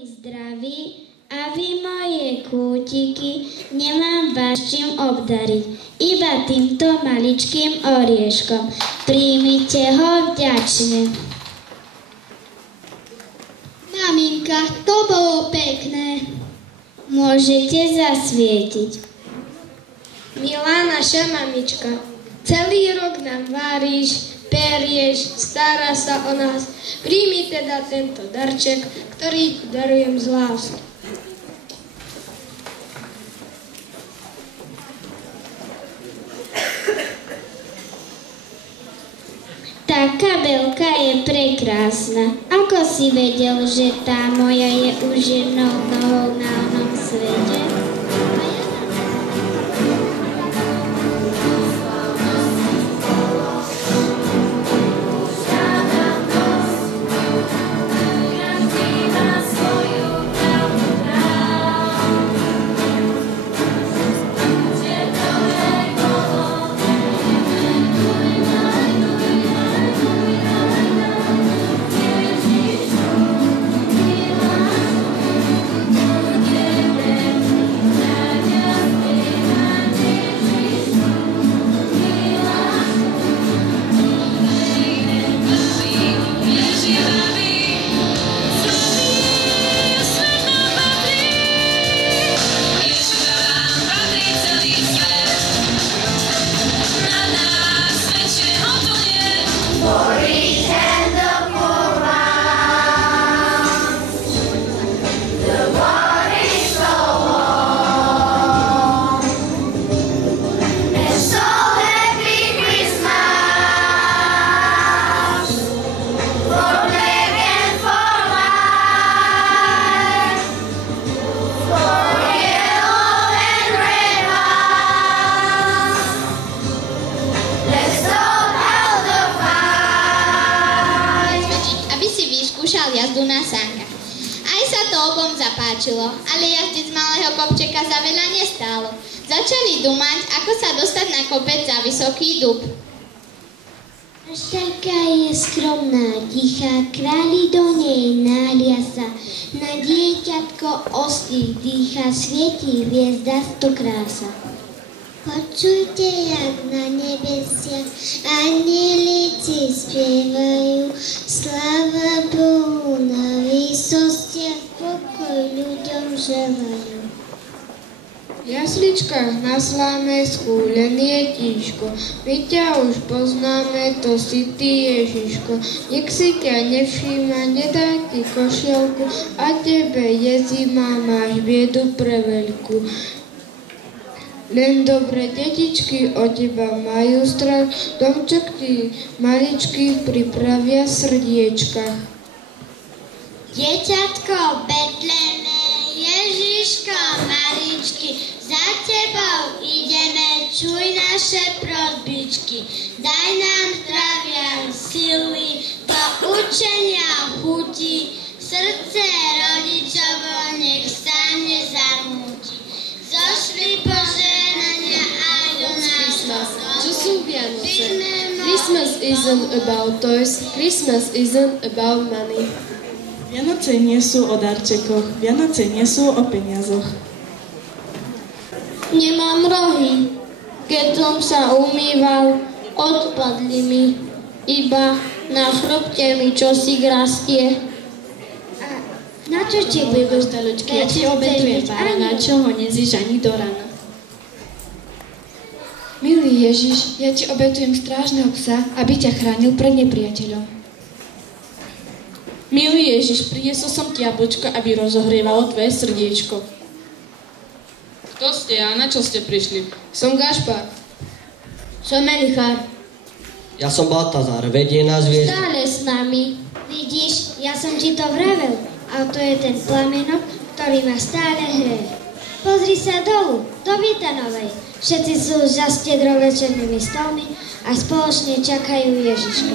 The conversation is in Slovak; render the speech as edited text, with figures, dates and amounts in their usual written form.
zdraví a vy moje kútiky nemám vás čím obdariť, iba týmto maličkým orieškom. Príjmite ho vďačne. Maminka, to bolo pekné. Môžete zasvietiť. Milá naša mamička, celý rok nám varíš, perieš, stará sa o nás. Príjmi teda tento darček, ktorý ti darujem z lásky. Tá kabelka je prekrásna. Ako si vedel, že tá moja je už jednou nohou na onom svete? Jazdu na sánkach. Aj sa to obom zapáčilo, ale jazdiť z malého kopčeka za veľa nestálo. Začali dumať, ako sa dostať na kopec za vysoký dub. Až taká je skromná, tichá, králi do nej náhlia sa. Na dieťatko ostrých dýcha, svietí hviezda sto krása. Počujte, jak na nebesiach anjelici spievajú, sláva Bohu na výsostiach, pokoj ľuďom želajú. V jasličkách na sláme schúlené tíško, my ťa už poznáme, to si ty Ježiško. Nik si ťa nevšíma, nedá ti košielku, a tebe je zima, máš biedu preveľku. Len dobré detičky o teba majú strach, domček tí maličky pripravia srdiečka. Dieťatko Betleme, Ježiško maličky, za tebou ideme, čuj naše prosbičky. Daj nám zdravia, sily, do učenia chutí, srdce rodičovo nech sa nezarmúti. Zošli požehnania aj do nás. Čo sú Vianoce? Christmas isn't about toys, Christmas isn't about money. Vianoce nie sú o darčekoch, Vianoce nie sú o peniazoch. Nemám rohy, keď som sa umýval, odpadli mi, iba na chrbte mi čosi rastie. Na čo ti budú Stalučky, ja ti obetujem barana, čo ho nezíš ani do rana. Milý Ježiš, ja ti obetujem strážneho psa, aby ťa chránil pred nepriateľom. Milý Ježiš, priniesol som ti jablčko, aby rozohrievalo tvoje srdiečko. Kto ste a na čo ste prišli? Som Gašpar. Som Elichár. Ja som Baltazar, vedie nás hviezda. Stále s nami. Vidíš, ja som ti to vravel. A to je ten plamenok, ktorý ma stále hreje. Pozri sa dolu, do Vitanovej. Všetci sú za stedrovečernými stolmi a spoločne čakajú Ježiška.